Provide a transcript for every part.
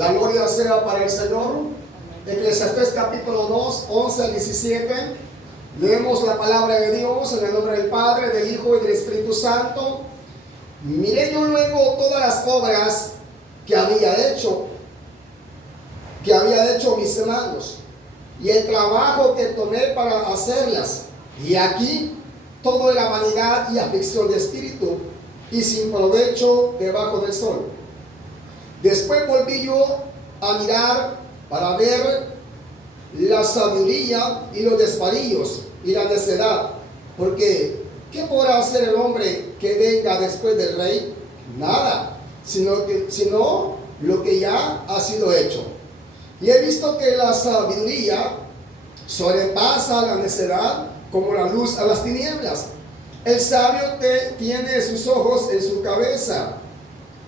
La gloria sea para el Señor. Eclesiastés capítulo 2, 11 al 17. Leemos la palabra de Dios en el nombre del Padre, del Hijo y del Espíritu Santo. Miré yo luego todas las obras que había hecho mis hermanos, y el trabajo que tomé para hacerlas. Y aquí todo era vanidad y aflicción de espíritu, y sin provecho debajo del sol. Después volví yo a mirar para ver la sabiduría y los desvaríos y la necedad, porque ¿qué podrá hacer el hombre que venga después del rey? Nada, sino lo que ya ha sido hecho. Y he visto que la sabiduría sobrepasa la necedad como la luz a las tinieblas. El sabio tiene sus ojos en su cabeza,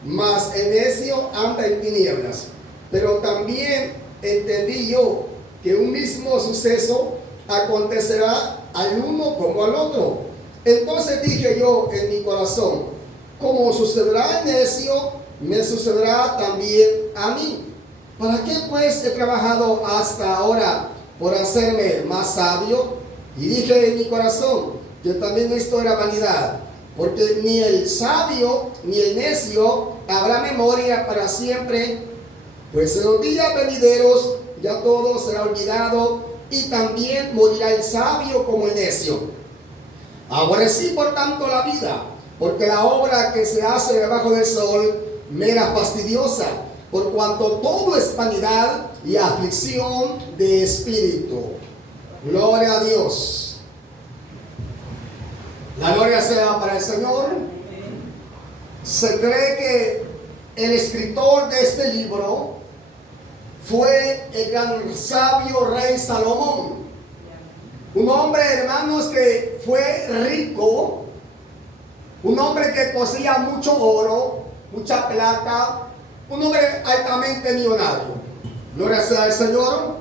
mas el necio anda en tinieblas. Pero también entendí yo que un mismo suceso acontecerá al uno como al otro. Entonces dije yo en mi corazón: como sucederá al necio, me sucederá también a mí. ¿Para qué pues he trabajado hasta ahora por hacerme más sabio? Y dije en mi corazón que también esto era vanidad, porque ni el sabio ni el necio habrá memoria para siempre, pues en los días venideros ya todo será olvidado, y también morirá el sabio como el necio. Aborrecí por tanto la vida, porque la obra que se hace debajo del sol me era fastidiosa, por cuanto todo es vanidad y aflicción de espíritu. Gloria a Dios. La gloria sea para el Señor. Se cree que el escritor de este libro fue el gran sabio rey Salomón. Un hombre, hermanos, que fue rico, un hombre que poseía mucho oro, mucha plata, un hombre altamente millonario. Gloria sea al Señor.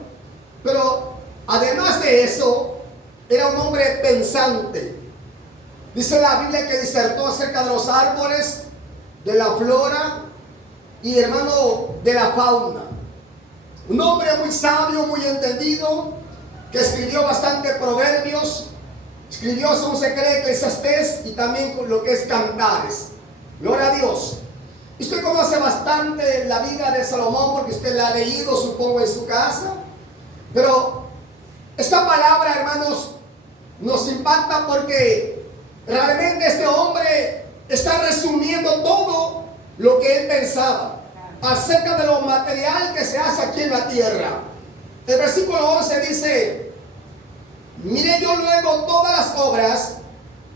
Pero además de eso, era un hombre pensante. Dice la Biblia que disertó acerca de los árboles, de la flora y, hermano, de la fauna. Un hombre muy sabio, muy entendido, que escribió bastante proverbios. Escribió, según se cree, Eclesiastés, y también lo que es Cantares. Gloria a Dios. Y usted conoce bastante la vida de Salomón porque usted la ha leído, supongo, en su casa. Pero esta palabra, hermanos, nos impacta porque realmente este hombre está resumiendo todo lo que él pensaba acerca de lo material que se hace aquí en la tierra. El versículo 11 dice: miré yo luego todas las obras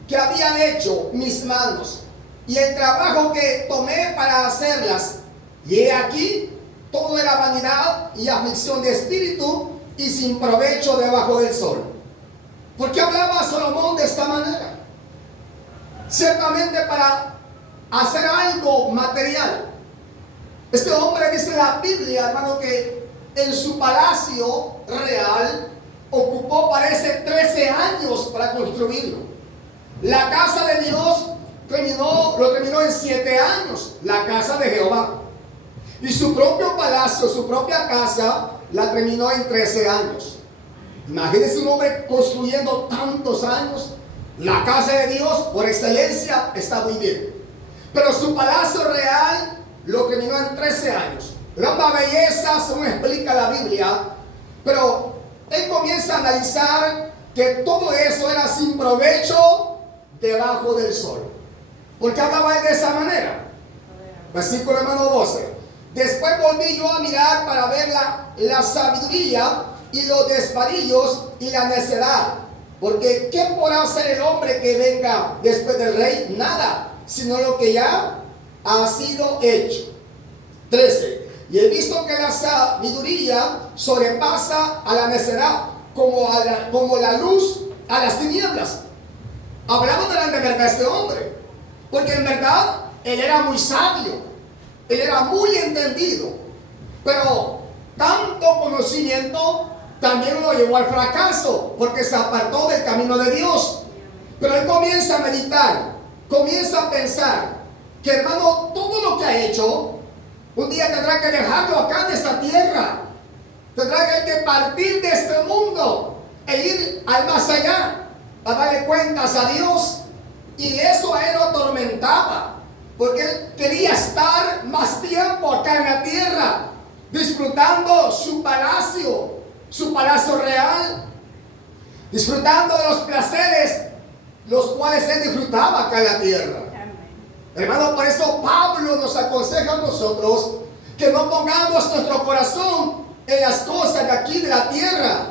que habían hecho mis manos, y el trabajo que tomé para hacerlas, y he aquí todo era vanidad y aflicción de espíritu, y sin provecho debajo del sol. ¿Por qué hablaba Salomón de esta manera? Ciertamente para hacer algo material. Este hombre, dice la Biblia, hermano, que en su palacio real ocupó, parece, 13 años para construirlo. La casa de Dios lo terminó en 7 años, la casa de Jehová. Y su propio palacio, su propia casa, la terminó en 13 años. Imagínense un hombre construyendo tantos años. La casa de Dios, por excelencia, está muy bien. Pero su palacio real lo terminó en 13 años. Gran belleza, según explica la Biblia. Pero él comienza a analizar que todo eso era sin provecho debajo del sol. ¿Por qué hablaba él de esa manera? Versículo hermano 12. Después volví yo a mirar para ver la sabiduría y los desvaríos y la necedad. Porque ¿qué podrá hacer el hombre que venga después del rey? Nada, sino lo que ya ha sido hecho. 13. Y he visto que la sabiduría sobrepasa a la necedad como la luz a las tinieblas. Hablamos de la verdad de este hombre, porque en verdad él era muy sabio, él era muy entendido, pero tanto conocimiento también lo llevó al fracaso, porque se apartó del camino de Dios. Pero él comienza a meditar, comienza a pensar que, hermano, todo lo que ha hecho Un día tendrá que dejarlo acá en esta tierra. Tendrá que partir de este mundo e ir al más allá a darle cuentas a Dios. Y eso a él lo atormentaba, porque él quería estar más tiempo acá en la tierra, disfrutando su palacio real, disfrutando de los placeres los cuales él disfrutaba acá en la tierra. Hermano, por eso Pablo nos aconseja a nosotros que no pongamos nuestro corazón en las cosas de aquí de la tierra,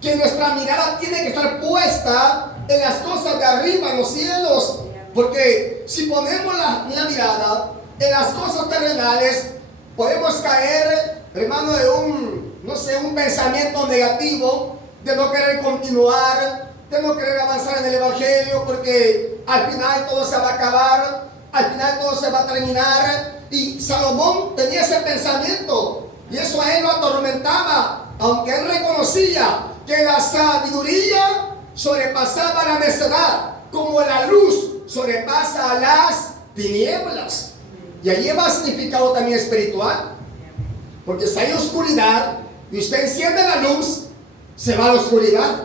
que nuestra mirada tiene que estar puesta en las cosas de arriba, en los cielos, porque si ponemos la mirada en las cosas terrenales, podemos caer, hermano, de un pensamiento negativo, de no querer continuar, de no querer avanzar en el evangelio, porque al final todo se va a acabar, al final todo se va a terminar. Y Salomón tenía ese pensamiento, y eso a él lo atormentaba, aunque él reconocía que la sabiduría sobrepasaba la necedad, como la luz sobrepasa las tinieblas. Y allí va significado también espiritual, porque si hay oscuridad y usted enciende la luz, se va a la oscuridad.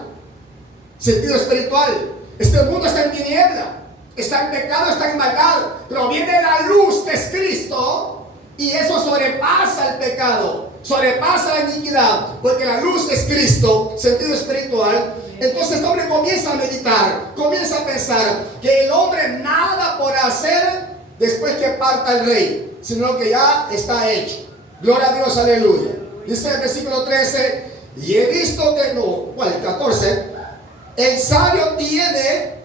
Sentido espiritual: este mundo está en tiniebla, está en pecado, está en maldad, pero viene la luz que es Cristo, y eso sobrepasa el pecado, sobrepasa la iniquidad, porque la luz es Cristo. Sentido espiritual. Entonces el hombre comienza a meditar, comienza a pensar que el hombre nada podrá hacer después que parta el rey, sino que ya está hecho. Gloria a Dios, aleluya. Dice el versículo 13: y he visto que el 14, el sabio tiene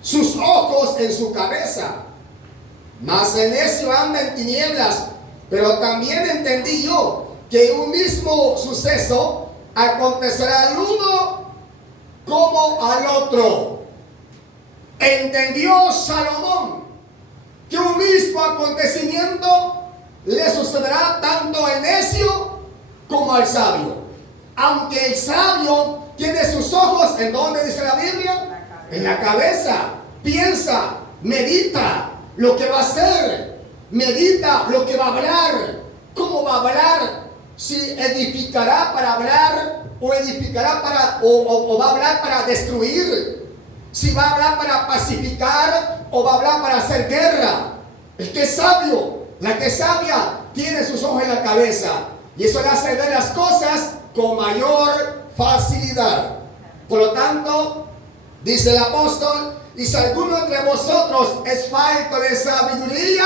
sus ojos en su cabeza, mas el necio anda en tinieblas. Pero también entendí yo que un mismo suceso acontecerá al uno como al otro. Entendió Salomón que un mismo acontecimiento le sucederá tanto al necio como al sabio. Aunque el sabio tiene sus ojos, ¿en dónde dice la Biblia? En la cabeza. Piensa, medita lo que va a hacer, medita lo que va a hablar. ¿Cómo va a hablar? Si edificará para hablar, o edificará para o va a hablar para destruir. Si va a hablar para pacificar, o va a hablar para hacer guerra. El que es sabio, la que es sabia, tiene sus ojos en la cabeza, y eso le hace ver las cosas con mayor facilidad. Por lo tanto, dice el apóstol: y si alguno entre vosotros es falto de sabiduría,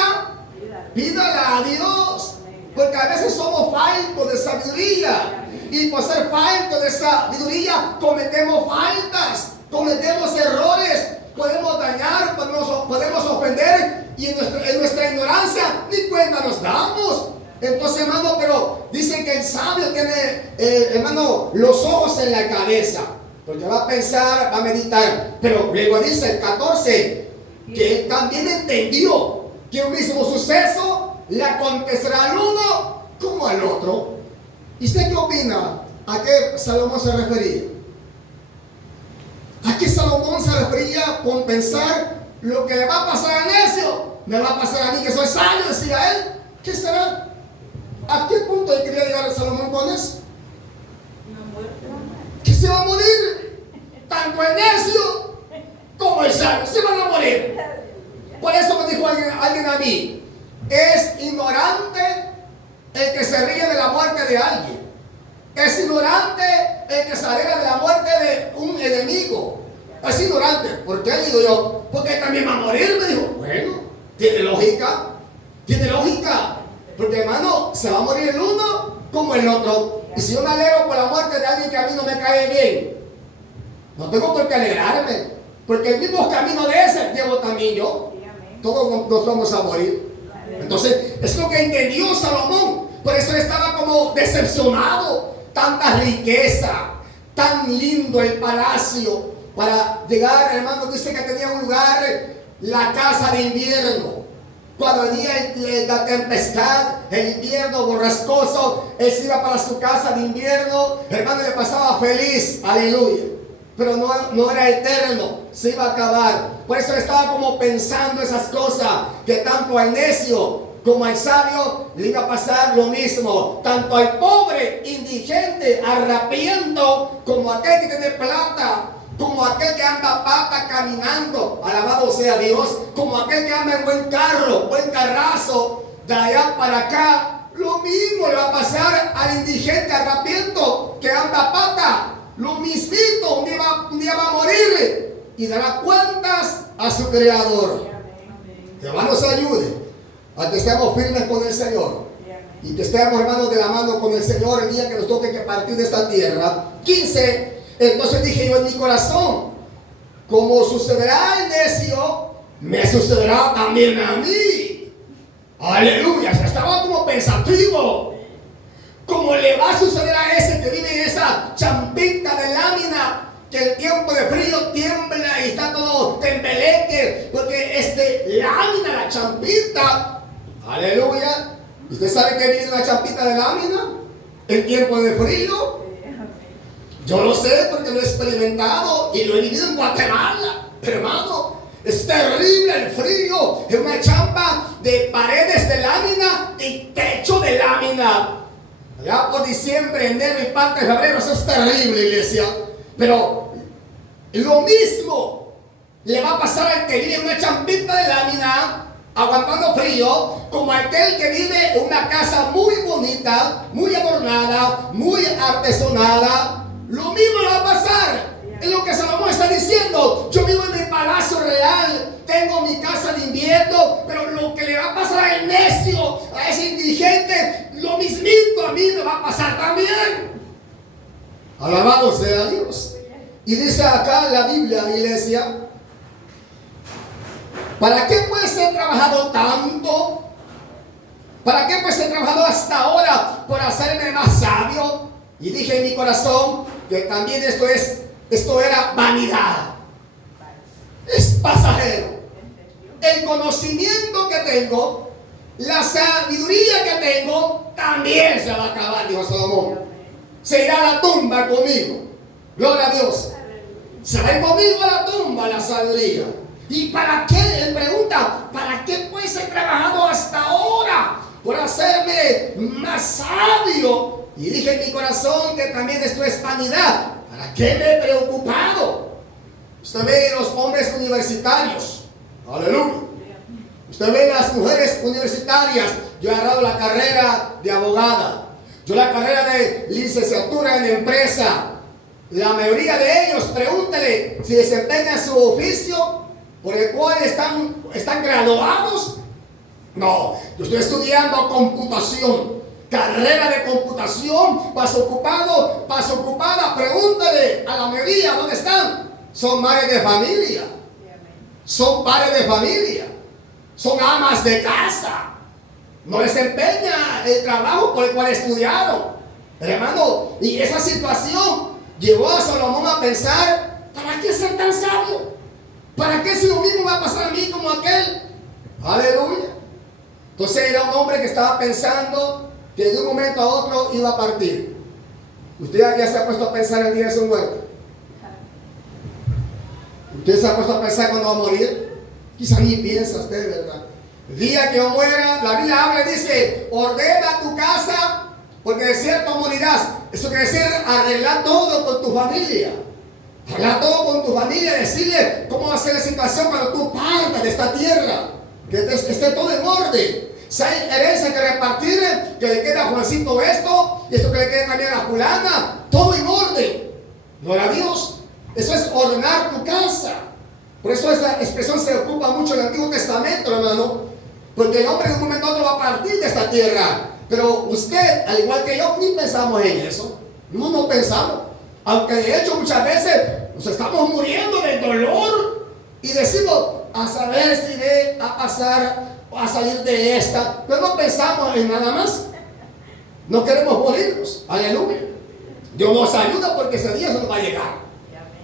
pídala a Dios. Porque a veces somos faltos de sabiduría, y por ser faltos de sabiduría cometemos faltas, cometemos errores, podemos dañar, podemos ofender, y en nuestra ignorancia ni cuenta nos damos. Entonces, hermano, pero dicen que el sabio tiene, hermano, los ojos en la cabeza, porque va a pensar, va a meditar. Pero luego dice el 14, que él también entendió que un mismo suceso le acontecerá al uno como al otro. ¿Y usted qué opina? ¿A qué Salomón se refería? ¿A qué Salomón se refería con pensar lo que le va a pasar al necio? Me va a pasar a mí que soy sabio, decía él. ¿Qué será? ¿A qué punto quería llegar Salomón con eso? Que se va a morir tanto el necio como el sabio, se van a morir. Por eso me dijo alguien a mí: es ignorante el que se ríe de la muerte de alguien. Es ignorante el que se alegra de la muerte de un enemigo. Es ignorante. ¿Por qué? Digo yo, porque también va a morir. Me dijo, bueno, tiene lógica. Tiene lógica. Porque, hermano, se va a morir el uno como el otro. Y si yo me alegro por la muerte de alguien que a mí no me cae bien, no tengo por qué alegrarme, porque el mismo camino de ese llevo también yo. Todos nos vamos a morir. Entonces, es lo que entendió Salomón. Por eso él estaba como decepcionado. Tanta riqueza, tan lindo el palacio. Para llegar, hermano, dice que tenía un lugar, la casa de invierno. Cuando venía la tempestad, el invierno borrascoso, él se iba para su casa de invierno, hermano, le pasaba feliz, aleluya. Pero no era eterno, se iba a acabar. Por eso estaba como pensando esas cosas, que tanto al necio como al sabio le iba a pasar lo mismo. Tanto al pobre, indigente, arrapiento, como aquel que tiene plata, como aquel que anda a pata caminando, alabado sea Dios, como aquel que anda en buen carro, buen carrazo, de allá para acá. Lo mismo le va a pasar al indigente arrapiento que anda a pata. Lo mismito, un día va a morir y dará cuentas a su Creador. Que Jehová nos ayude a que estemos firmes con el Señor y que estemos, hermanos, de la mano con el Señor el día que nos toque que partir de esta tierra. 15. Entonces dije yo en mi corazón: como sucederá al necio, me sucederá también a mí. Aleluya. Se estaba como pensativo. Como le va a suceder a ese que vive en esa champita de lámina, que el tiempo de frío tiembla y está todo tembeleque, porque lámina, la champita, aleluya. ¿Usted sabe que vive una champita de lámina en tiempo de frío? Yo lo sé porque lo he experimentado y lo he vivido en Guatemala, hermano. Es terrible el frío. Es una champa de paredes de lámina y techo de lámina. Allá por diciembre, enero y parte de febrero, eso es terrible, iglesia. Pero lo mismo le va a pasar al que vive en una champita de lámina, aguantando frío, como aquel que vive en una casa muy bonita, muy adornada, muy artesonada. Lo mismo le va a pasar. Es lo que Salomón está diciendo. Yo vivo en mi palacio real, tengo mi casa de invierno, pero lo que le va a pasar al necio, a ese indigente, lo mismito a mí me va a pasar también. Alabado sea Dios. Y dice acá la Biblia, iglesia: ¿para qué pues he trabajado tanto? ¿Para qué pues he trabajado hasta ahora por hacerme más sabio? Y dije en mi corazón que también esto era vanidad. Es pasajero. El conocimiento que tengo, la sabiduría que tengo, también se va a acabar, dijo Salomón. Se irá a la tumba conmigo. Gloria a Dios. Se va a ir conmigo a la tumba la sabiduría. ¿Y para qué? Él pregunta: ¿para qué pues he trabajado hasta ahora por hacerme más sabio? Y dije en mi corazón que también esto es vanidad. ¿Para qué me he preocupado? Usted ve los hombres universitarios. Aleluya. Usted ve las mujeres universitarias. Yo he agarrado la carrera de abogada. Yo la carrera de licenciatura en empresa. La mayoría de ellos, pregúntele si desempeñan su oficio por el cual están graduados. No, yo estoy estudiando computación. Carrera de computación, paso ocupado, paso ocupada. Pregúntale a la mayoría dónde están. Son madres de familia. Son padres de familia. Son amas de casa. No desempeña el trabajo por el cual estudiaron. Hermano, y esa situación llevó a Salomón a pensar: ¿para qué ser tan sabio? ¿Para qué si lo mismo va a pasar a mí como a aquel? Aleluya. Entonces era un hombre que estaba pensando que de un momento a otro iba a partir. ¿Usted ya se ha puesto a pensar el día de su muerte? ¿Usted se ha puesto a pensar cuando va a morir? Quizá ni piensa usted, ¿verdad? El día que yo muera, la Biblia habla y dice: ordena tu casa, porque de cierto morirás. Eso quiere decir arreglar todo con tu familia. Arreglar todo con tu familia, decirle cómo va a ser la situación cuando tú partas de esta tierra. Que esté todo en orden. Si hay herencia que repartir, que le quede a Juancito esto, y esto que le quede también a Julana, todo en orden. Gloria a Dios. Eso es ordenar tu casa. Por eso esa expresión se ocupa mucho en el Antiguo Testamento, hermano. Porque el hombre de un momento a otro va a partir de esta tierra. Pero usted, al igual que yo, ni pensamos en eso. No pensamos. Aunque de hecho muchas veces nos estamos muriendo de dolor y decimos: a saber si de a pasar o a salir de esta. Pero no pensamos en nada más. No queremos morirnos. Aleluya. Dios nos ayuda porque ese día se nos va a llegar.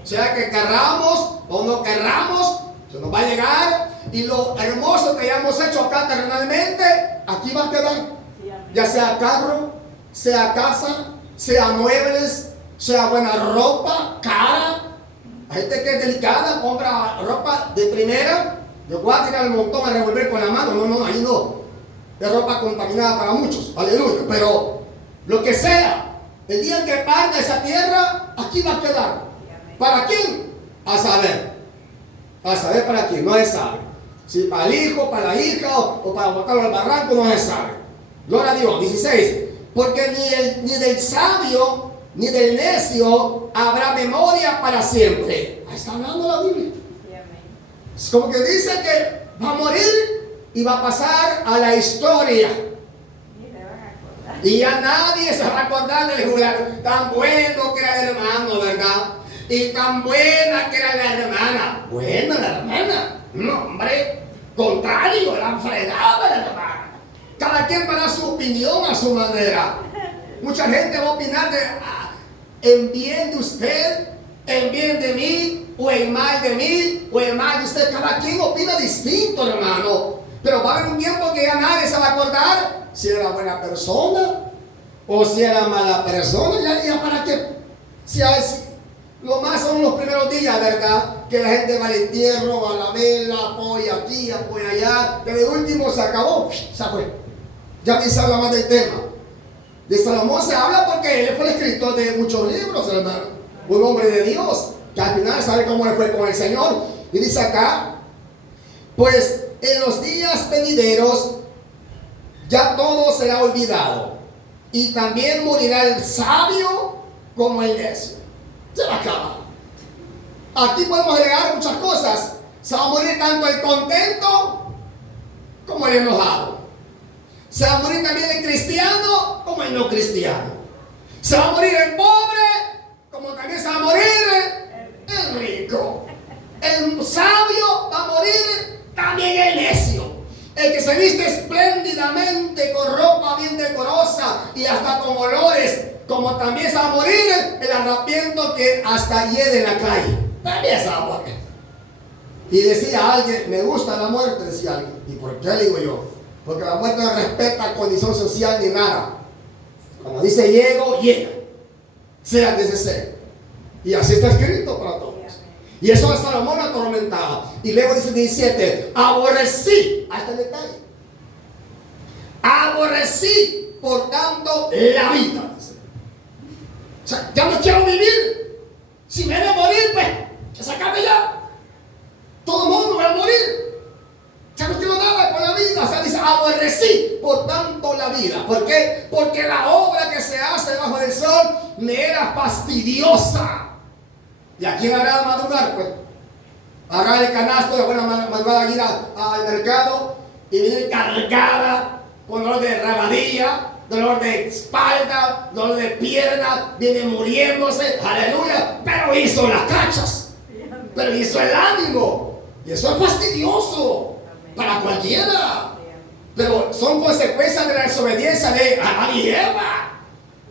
Sea que querramos o no querramos, se nos va a llegar. Y lo hermoso que hayamos hecho acá terrenalmente, aquí va a quedar. Ya sea carro, sea casa, sea muebles, sea buena ropa, cara. Hay gente que es delicada, compra ropa de primera. Yo voy a tirar el montón a revolver con la mano. No, ahí no. de ropa contaminada para muchos, aleluya, pero lo que sea, el día en que parta esa tierra, aquí va a quedar. ¿Para quién? A saber para quién, no se sabe. Si para el hijo, para la hija o para botarlo al barranco, no se sabe. Gloria a Dios. 16. Porque ni del sabio ni del necio habrá memoria para siempre. Ahí está hablando la Biblia. Es como que dice que va a morir y va a pasar a la historia. Y ya nadie se va a acordar del fulano. Tan bueno que era el hermano, ¿verdad? Y tan buena que era la hermana. Buena la hermana. No, hombre. Contrario, era fregada la hermana. Cada quien va a dar su opinión a su manera. Mucha gente va a opinar en bien de usted, en bien de mí, o en mal de mí, o en mal de usted. Cada quien opina distinto, hermano. Pero va a haber un tiempo que ya nadie se va a acordar si era buena persona o si era mala persona. Ya para qué. Lo más son los primeros días, ¿verdad? Que la gente va al entierro, va a la vela, apoya aquí, apoya allá. Pero el último se acabó, se fue. Ya ni se habla más del tema. De Salomón se habla porque él fue el escritor de muchos libros, hermano. Un hombre de Dios, que al final sabe cómo le fue con el Señor. Y dice acá, pues en los días venideros ya todo será olvidado. Y también morirá el sabio como el necio. Se va a acabar. Aquí podemos agregar muchas cosas. Se va a morir tanto el contento como el enojado. Se va a morir también el cristiano como el no cristiano. Se va a morir el pobre como también se va a morir el rico. El sabio va a morir también el necio. El que se viste espléndidamente con ropa bien decorosa y hasta con olores, como también se va a morir el harapiento que hasta hiede en la calle. También se va a morir. Y decía alguien, me gusta la muerte, decía alguien. ¿Y por qué? Le digo yo. Porque la muerte no respeta condición social ni nada. Cuando dice llego, llega. Sea desde ser. Y así está escrito para todos. Y eso a Salomón atormentaba. Y luego dice 17, aborrecí, hasta el detalle. Aborrecí, por tanto, la vida. O sea, ya no quiero vivir. Si me he de morir, pues, que se acabe ya. Todo el mundo va a morir. Ya no quiero nada con la vida. O sea, dice, aborrecí, por tanto, la vida. ¿Por qué? Porque la obra que se hace debajo del sol me era fastidiosa. ¿Y a quién hará madrugar? Pues agarrar el canasto de buena madrugada, ir al mercado y venir cargada con dolor de rabadilla, dolor de espalda, dolor de pierna, viene muriéndose, aleluya, pero hizo las cachas, pero hizo el ánimo, y eso es fastidioso para cualquiera, pero son consecuencias de la desobediencia de Adán y Eva,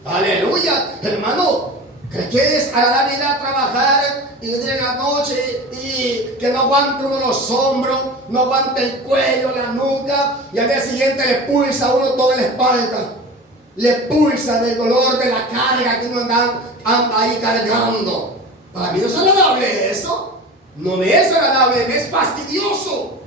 aleluya, hermano. ¿Crees que es agradable ir a trabajar y venir en la noche y que no aguante uno los hombros, no aguante el cuello, la nuca, y al día siguiente le pulsa a uno toda la espalda? Le pulsa del dolor de la carga que uno anda ahí cargando. Para mí no es agradable eso. No me es agradable, me es fastidioso.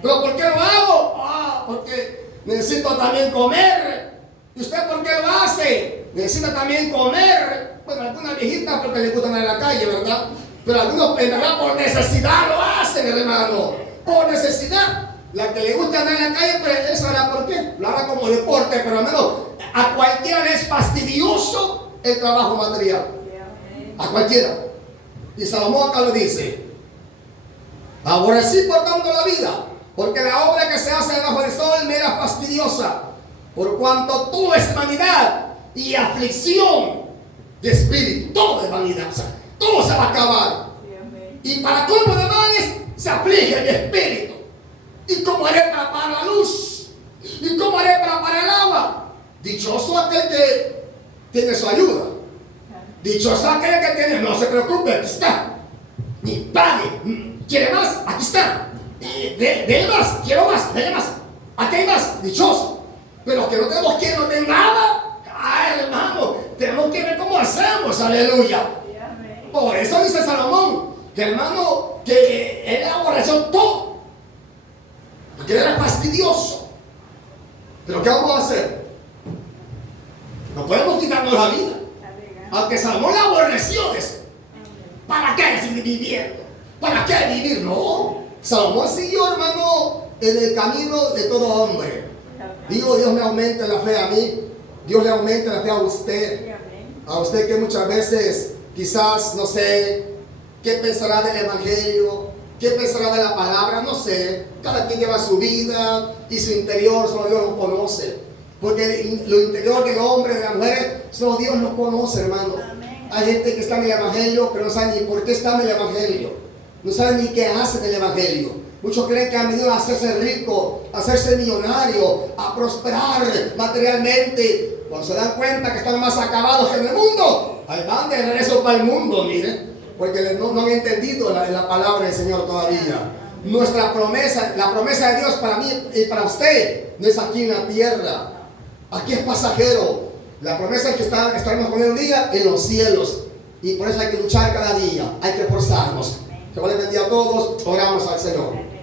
¿Pero por qué lo hago? Porque necesito también comer. ¿Y usted por qué lo hace? Necesita también comer. Bueno, algunas viejitas porque les gusta andar en la calle, ¿verdad? Pero algunos, en verdad, por necesidad lo hacen, hermano. Por necesidad. La que le gusta andar en la calle, pues eso hará por qué. Lo hará como deporte, pero al menos a cualquiera le es fastidioso el trabajo material. A cualquiera. Y Salomón acá lo dice. Aborrecí por tanto la vida, porque la obra que se hace debajo del sol me era fastidiosa, por cuanto todo es vanidad y aflicción de espíritu. Todo es vanidad, o sea, todo se va a acabar. Y para colmo de males se aflige mi espíritu. ¿Y cómo haré para apagar la luz? ¿Y cómo haré para apagar el agua? Dichoso aquel que tiene su ayuda. Dichoso aquel que tiene, no se preocupe, aquí está. Ni pague. ¿Quiere más? Aquí está. Dele más, quiero más, dele más. Aquí hay más, dichoso. Pero los que no tenemos quien no tenga nada, ay, hermano, tenemos que ver cómo hacemos, aleluya. Por eso dice Salomón, que hermano, que él aborreció todo, porque era fastidioso. Pero ¿qué vamos a hacer? No podemos quitarnos la vida. Aunque Salomón la aborreció de eso. ¿Para qué seguir viviendo? ¿Para qué vivir? No. Salomón siguió, hermano, en el camino de todo hombre. Digo, Dios me aumente la fe a mí. Dios le aumente la fe a usted. A usted que muchas veces, quizás, no sé, ¿qué pensará del evangelio? ¿Qué pensará de la palabra? No sé. Cada quien lleva su vida y su interior, solo Dios lo conoce. Porque lo interior del hombre, de la mujer, solo Dios lo conoce, hermano. Hay gente que está en el evangelio, pero no sabe ni por qué está en el evangelio. No sabe ni qué hace en el evangelio. Muchos creen que han venido a hacerse rico, a hacerse millonario, a prosperar materialmente. Cuando se dan cuenta que están más acabados que en el mundo, ahí van de regreso para el mundo, miren. Porque no han entendido la palabra del Señor todavía. Nuestra promesa, la promesa de Dios para mí y para usted, no es aquí en la tierra. Aquí es pasajero. La promesa es que estaremos con él un día en los cielos. Y por eso hay que luchar cada día. Hay que esforzarnos. Que Dios les bendiga a todos. Oramos al Señor.